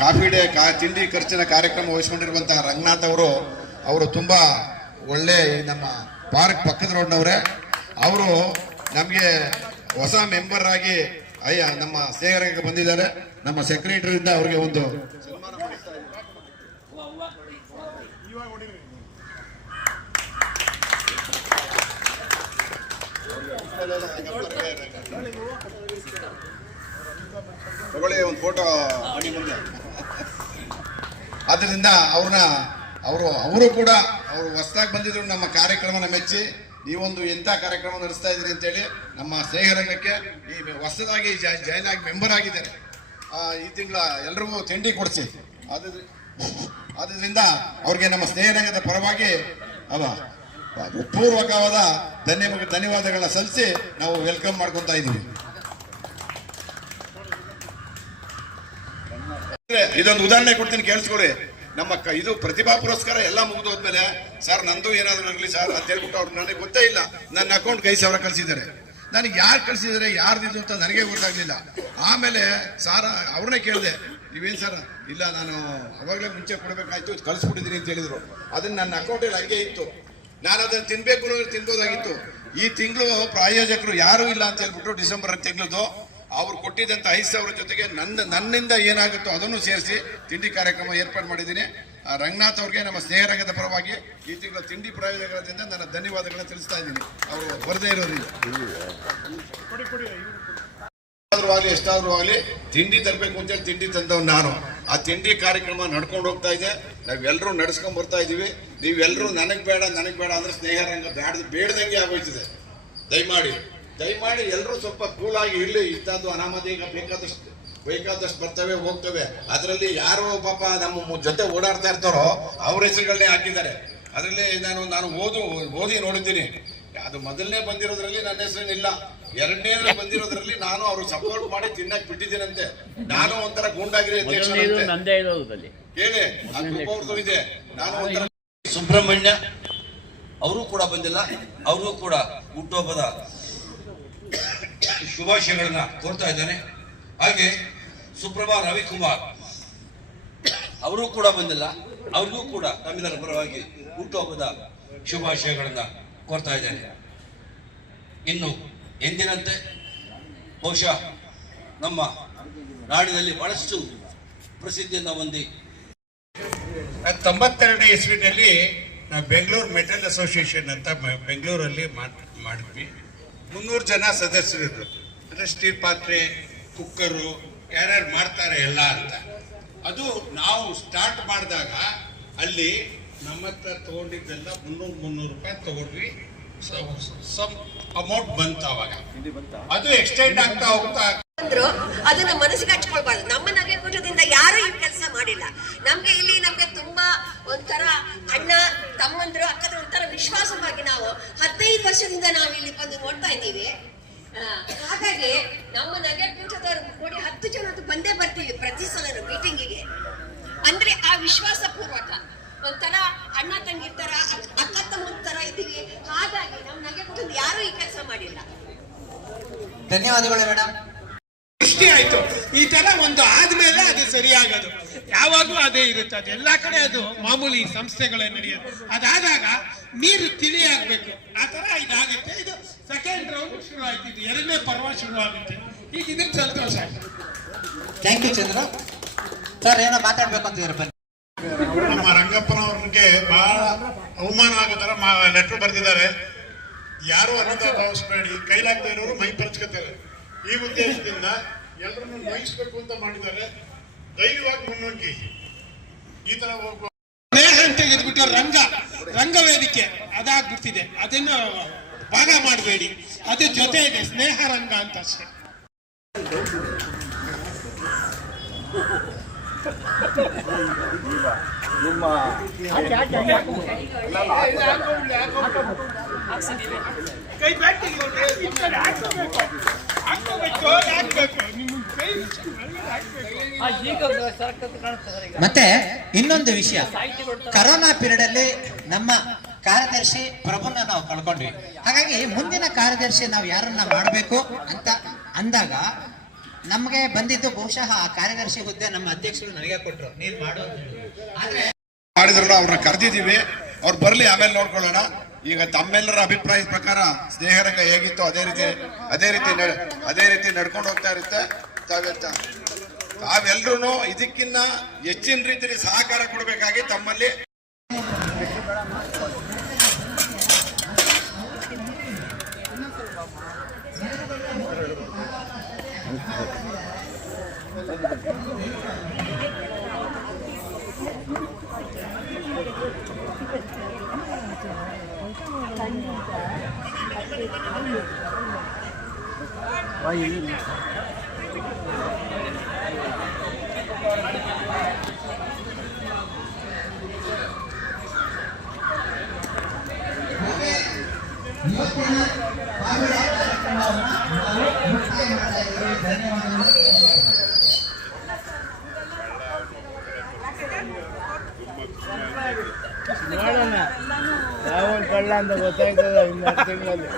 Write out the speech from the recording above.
Coffee day ತಿಂಡಿ ಖರ್ಚಿನ ಕಾರ್ಯಕ್ರಮ ವಹಿಸ್ಕೊಂಡಿರುವಂತಹ ರಂಗನಾಥ್ ಅವರು ತುಂಬಾ ಒಳ್ಳೆ ನಮ್ಮ ಪಾರ್ಕ್ ಪಕ್ಕದ ರೋಡ್ನವರೇ. ಅವರು ನಮಗೆ ಹೊಸ ಮೆಂಬರ್ ಆಗಿ ನಮ್ಮ ಸೇಗರಿಗೆ ಬಂದಿದ್ದಾರೆ. ನಮ್ಮ ಸೆಕ್ರೆಟರಿಯಿಂದ ಅವರಿಗೆ ಒಂದು ಸನ್ಮಾನ ಮಾಡಿಸ್ತಾ ತಗೊಳ್ಳಿ ಒಂದು ಫೋಟೋ ಮನೆ ಮುಂದೆ. ಆದ್ದರಿಂದ ಅವರು ಕೂಡ ಅವರು ಹೊಸದಾಗಿ ಬಂದಿದ್ರು ನಮ್ಮ ಕಾರ್ಯಕ್ರಮನ ಮೆಚ್ಚಿ ನೀವೊಂದು ಎಂಥ ಕಾರ್ಯಕ್ರಮ ನಡೆಸ್ತಾ ಇದ್ದೀರಿ ಅಂತೇಳಿ ನಮ್ಮ ಸ್ನೇಹರಂಗಕ್ಕೆ ಈ ಹೊಸದಾಗಿ ಜಾಯ್ನ್ ಆಗಿ ಮೆಂಬರ್ ಆಗಿದ್ದಾರೆ. ಈ ತಿಂಗಳ ಎಲ್ರಿಗೂ ತಿಂಡಿ ಕೊಡಿಸಿ. ಆದ್ದರಿಂದ ಅವ್ರಿಗೆ ನಮ್ಮ ಸ್ನೇಹರಂಗದ ಪರವಾಗಿ ಪೂರ್ವಕವಾದ ಧನ್ಯವಾದಗಳನ್ನ ಸಲ್ಲಿಸಿ ನಾವು ವೆಲ್ಕಮ್ ಮಾಡ್ಕೊತಾ ಇದ್ದೀವಿ. ಇದೊಂದು ಉದಾಹರಣೆ ಕೊಡ್ತೀನಿ, ಕೇಳಿಸ್ಕೊಡಿ. ನಮ್ಮ ಇದು ಪ್ರತಿಭಾ ಪುರಸ್ಕಾರ ಎಲ್ಲ ಮುಗಿದೋದ್ಮೇಲೆ ಸರ್ ನಂದು ಏನಾದ್ರು ಇರಲಿ ಸರ್ ಅಂತ ಹೇಳ್ಬಿಟ್ಟು ಅವ್ರು ನನಗೆ ಗೊತ್ತೇ ಇಲ್ಲ, ನನ್ನ ಅಕೌಂಟ್ಗೆ 5,000 ಕಳಿಸಿದ್ದಾರೆ. ನನಗೆ ಯಾರು ಕಳಿಸಿದ್ದಾರೆ ಯಾರ್ದಿದ್ದು ಅಂತ ನನಗೆ ಗೊತ್ತಾಗ್ಲಿಲ್ಲ. ಆಮೇಲೆ ಸರ್ ಅವ್ರನ್ನೇ ಕೇಳಿದೆ, ನೀವೇನು ಸರ್? ಇಲ್ಲ ನಾನು ಅವಾಗಲೇ ಮುಂಚೆ ಕೊಡಬೇಕಾಯ್ತು, ಕಳಿಸ್ಬಿಟ್ಟಿದ್ದೀನಿ ಅಂತ ಹೇಳಿದ್ರು. ಅದನ್ನ ನನ್ನ ಅಕೌಂಟಲ್ಲಿ ಹಂಗೆ ಇತ್ತು, ನಾನು ಅದನ್ನು ತಿನ್ಬೇಕು ತಿನ್ಬೋದಾಗಿತ್ತು. ಈ ತಿಂಗಳು ಪ್ರಾಯೋಜಕರು ಯಾರೂ ಇಲ್ಲ ಅಂತ ಹೇಳ್ಬಿಟ್ಟು ಡಿಸೆಂಬರ್ ತಿಂಗಳದು ಅವ್ರು ಕೊಟ್ಟಿದ್ದಂಥ 5,000 ಜೊತೆಗೆ ನನ್ನಿಂದ ಏನಾಗುತ್ತೋ ಅದನ್ನು ಸೇರಿಸಿ ತಿಂಡಿ ಕಾರ್ಯಕ್ರಮ ಏರ್ಪಾಡು ಮಾಡಿದ್ದೀನಿ. ರಂಗನಾಥ್ ಅವ್ರಿಗೆ ನಮ್ಮ ಸ್ನೇಹರಂಗದ ಪರವಾಗಿ ಈ ತಿಂಗಳ ತಿಂಡಿ ಪ್ರಾಯೋಜಕರಿಂದ ನನ್ನ ಧನ್ಯವಾದಗಳನ್ನ ತಿಳಿಸ್ತಾ ಇದ್ದೀನಿ. ಅವರು ಬರದೇ ಇರೋದಿಲ್ಲ, ಎಷ್ಟಾದ್ರೂ ಆಗಲಿ ತಿಂಡಿ ತರಬೇಕು ಅಂತೇಳಿ ತಿಂಡಿ ತಂದವ್ ನಾನು. ಆ ತಿಂಡಿ ಕಾರ್ಯಕ್ರಮ ನಡ್ಕೊಂಡು ಹೋಗ್ತಾ ಇದೆ, ನಾವೆಲ್ಲರೂ ನಡೆಸ್ಕೊಂಡ್ ಬರ್ತಾ ಇದೀವಿ. ನೀವೆಲ್ಲರೂ ನನಗ್ ಬೇಡ ಅಂದ್ರೆ ಸ್ನೇಹರಂಗ ಬೇಡದಂಗೆ ಆಗೋಯ್ತಿದೆ. ದಯಮಾಡಿ ಎಲ್ಲರೂ ಸ್ವಲ್ಪ ಕೂಲಾಗಿ ಇರಲಿ. ಇಷ್ಟದು ಅನಾಮಧಿ ಈಗ ಬೇಕಾದಷ್ಟು ಬರ್ತವೆ ಹೋಗ್ತವೆ. ಅದರಲ್ಲಿ ಯಾರೋ ಪಾಪ ನಮ್ಮ ಜೊತೆ ಓಡಾಡ್ತಾ ಇರ್ತಾರೋ ಅವ್ರ ಹೆಸರುಗಳನ್ನೇ ಹಾಕಿದ್ದಾರೆ. ಅದರಲ್ಲಿ ನಾನು ಓದಿ ನೋಡಿದ್ದೀನಿ. ಅದು ಮೊದಲನೇ ಬಂದಿರೋದ್ರಲ್ಲಿ ನನ್ನ ಹೆಸರೇನಿಲ್ಲ, ಎರಡನೇ ಬಂದಿರೋದ್ರಲ್ಲಿ ನಾನು ಅವ್ರು ಸಪೋರ್ಟ್ ಮಾಡಿ ತಿನ್ನಕ್ ಬಿಟ್ಟಿದ್ದೀನಂತೆ. ನಾನು ಒಂಥರ ಗೂಂಡಾಗಿರಿ ಹೇಳಿ ಅವ್ರದ್ದು ಇದೆ. ನಾನು ಒಂಥರ ಸುಬ್ರಹ್ಮಣ್ಯ ಅವರು ಕೂಡ ಬಂದಿಲ್ಲ, ಅವರು ಕೂಡ ಹುಟ್ಟುಹಬ್ಬದ ಶುಭಾಶಯಗಳನ್ನ ಕೋರ್ತಾ ಇದ್ದಾನೆ. ಹಾಗೆ ಸುಪ್ರಭಾ ರವಿಕುಮಾರ್ ಅವರು ಕೂಡ ಬಂದಿಲ್ಲ, ಅವ್ರಿಗೂ ಕೂಡ ತಮ್ಮೆಲ್ಲರ ಪರವಾಗಿ ಹುಟ್ಟುಹಬ್ಬದ ಶುಭಾಶಯಗಳನ್ನ ಕೋರ್ತಾ ಇದ್ದೇನೆ. ಇನ್ನು ಎಂದಿನಂತೆ ಬಹುಶಃ ನಮ್ಮ ನಾಡಿನಲ್ಲಿ ಬಹಳಷ್ಟು ಪ್ರಸಿದ್ಧಿಯನ್ನು ಹೊಂದಿ 92 ಇಸ್ವಿನಲ್ಲಿ ನಾವು ಬೆಂಗಳೂರು ಮೆಟಲ್ ಅಸೋಸಿಯೇಷನ್ ಅಂತ ಬೆಂಗಳೂರಲ್ಲಿ ಮಾಡಿದ್ವಿ. 300 ಜನ ಸದಸ್ಯರಿದ್ರು. ಅಂದರೆ ಸ್ಟೀಲ್ ಪಾತ್ರೆ, ಕುಕ್ಕರು ಯಾರ್ಯಾರು ಮಾಡ್ತಾರೆ ಎಲ್ಲ ಅಂತ. ಅದು ನಾವು ಸ್ಟಾರ್ಟ್ ಮಾಡಿದಾಗ ಅಲ್ಲಿ ನಮ್ಮ ಹತ್ರ ತಗೊಂಡಿದ್ದೆಲ್ಲ 300 ರೂಪಾಯಿ ತಗೊಂಡ್ವಿ. ಸಮ್ ಅಮೌಂಟ್ ಬಂತು ಅವಾಗ. ಅದು ಎಕ್ಸ್ಟೆಂಡ್ ಆಗ್ತಾ ಹೋಗ್ತಾ ಅದನ್ನ ಮನಸ್ಸಿಗೆ ಹಚ್ಕೊಳ್ಬಾರ್ದು. ನಮ್ಮ ನಗೆಕೂಟದಿಂದ ಯಾರು ಈ ಕೆಲಸ ಮಾಡಿಲ್ಲ. ನಮ್ಗೆ ತುಂಬಾ ಒಂಥರ ಅಣ್ಣ ತಮ್ಮಂದ್ರು ಅಕ್ಕದ ಒಂಥರ ವಿಶ್ವಾಸವಾಗಿ ನಾವು 15 ವರ್ಷದಿಂದ ನಾವು ಇಲ್ಲಿ ಬಂದು ನೋಡ್ತಾ ಇದ್ದೀವಿ. ಹಾಗಾಗಿ ನಮ್ಮ ನಗೆಕೂಟದವರು ಕೂಡಿ 10 ಜನ ಬಂದೇ ಬರ್ತೀವಿ ಪ್ರತಿ ಸಲ ಮೀಟಿಂಗಿಗೆ. ಅಂದ್ರೆ ಆ ವಿಶ್ವಾಸ ಪೂರ್ವಕ ಒಂಥರ ಅಣ್ಣ ತಂಗಿ ತರ ಅಕ್ಕ ತಮ್ಮನ ತರ ಇದ್ದೀವಿ. ಹಾಗಾಗಿ ನಮ್ಮ ನಗೆಕೂಟದಿಂದ ಯಾರು ಈ ಕೆಲಸ ಮಾಡಿಲ್ಲ. ಧನ್ಯವಾದಗಳು ಮೇಡಮ್. ಸೃಷ್ಟಿ ಆಯ್ತು. ಈ ತರ ಒಂದು ಆದ್ಮೇಲೆ ಅದು ಸರಿಯಾಗೋದು ಯಾವಾಗ್ಲೂ ಅದೇ ಇರುತ್ತೆ. ಅದು ಎಲ್ಲಾ ಕಡೆ ಅದು ಮಾಮೂಲಿ ಸಂಸ್ಥೆಗಳೇ ನಡೆಯೋದು. ಅದಾದಾಗ ನೀರು ತಿಳಿಯಾಗಬೇಕು. ಆ ತರ ಇದಾಗುತ್ತೆ. ಇದು ಸೆಕೆಂಡ್ ರೌಂಡ್ ಶುರು ಆಯ್ತು, ಇದು ಎರಡನೇ ಪರ್ವ ಶುರು ಆಗುತ್ತೆ. ಈಗ ಇದಕ್ಕೆ ಸಂತೋಷ ಆಯ್ತು. Thank you Chandra sir. ಏನೋ ಮಾತಾಡ್ಬೇಕು ಅಂತಿದ್ದಾರೆ ಬನ್ನಿ. ನಮ್ಮ ರಂಗಪ್ಪನವ್ರಿಗೆ ಬಹಳ ಅವಮಾನ ಆಗೋ ತರ ಲೆಟರ್ ಬರೆದಿದ್ದಾರೆ. ಯಾರು ಅನ್ನೋದ ಭಾವಿಸ್ಬೇಡಿ, ಕೈಲಾಗದೇ ಇರೋರು ಮೈ ಪರ್ಚ್ಕೊತಾರೆ. ಈ ಉದ್ದೇಶದಿಂದ ಎಲ್ಲರನ್ನು ನೋಯಿಸ್ಬೇಕು ಅಂತ ಮಾಡಿದ್ದಾರೆ. ಧೈರ್ಯವಾಗಿ ಮುನ್ನುಗ್ಗಿ ಈ ತರ ಹೋಗುವ ತೆಗೆದ್ಬಿಟ್ಟು ರಂಗವೇದಿಕೆ ಅದಾಗ್ಬಿಡ್ತಿದೆ. ಅದನ್ನ ಭಾಗ ಮಾಡಬೇಡಿ. ಅದ್ರ ಜೊತೆ ಇದೆ ಸ್ನೇಹ ರಂಗ ಅಂತ ಅಷ್ಟೇ. ಮತ್ತೆ ಇನ್ನೊಂದು ವಿಷಯ, ಕರೋನಾ ಪೀರಿಯಡ್ ಅಲ್ಲಿ ನಮ್ಮ ಕಾರ್ಯದರ್ಶಿ ಪ್ರಭುನ ನಾವು ಕಳ್ಕೊಂಡ್ವಿ. ಹಾಗಾಗಿ ಮುಂದಿನ ಕಾರ್ಯದರ್ಶಿ ನಾವು ಯಾರನ್ನ ಮಾಡಬೇಕು ಅಂತ ಅಂದಾಗ ನಮಗೆ ಬಂದಿದ್ದು ಬಹುಶಃ ಆ ಕಾರ್ಯದರ್ಶಿ ಹುದ್ದೆ ನಮ್ಮ ಅಧ್ಯಕ್ಷರು ನನಗೆ ಕೊಟ್ಟರು, ನೀನು ಮಾಡು ಅಂತ ಹೇಳಿ. ಆದ್ರೆ ಮಾಡಿದ್ರು ಅವ್ರನ್ನ ಕರೆದಿದ್ದೀವಿ, ಅವ್ರು ಬರ್ಲಿ, ಆಮೇಲೆ ನೋಡ್ಕೊಳ್ಳೋಣ. ಈಗ ತಮ್ಮೆಲ್ಲರ ಅಭಿಪ್ರಾಯದ ಪ್ರಕಾರ ಸ್ನೇಹರಂಗ ಹೇಗಿತ್ತು ಅದೇ ರೀತಿ ನಡ್ಕೊಂಡು ಹೋಗ್ತಾ ಇರುತ್ತೆ. ತಾವೆಲ್ಲರೂ ಇದಕ್ಕಿನ್ನ ಹೆಚ್ಚಿನ ರೀತಿಯಲ್ಲಿ ಸಹಕಾರ ಕೊಡಬೇಕಾಗಿ ತಮ್ಮಲ್ಲಿ ನೋಡೋಣ ಯಾವನ್ ಕಳ್ಳ ಅಂತ ಗೊತ್ತಾಗ್ತದ ಇನ್ನು 10 ತಿಂಗಳಲ್ಲಿ.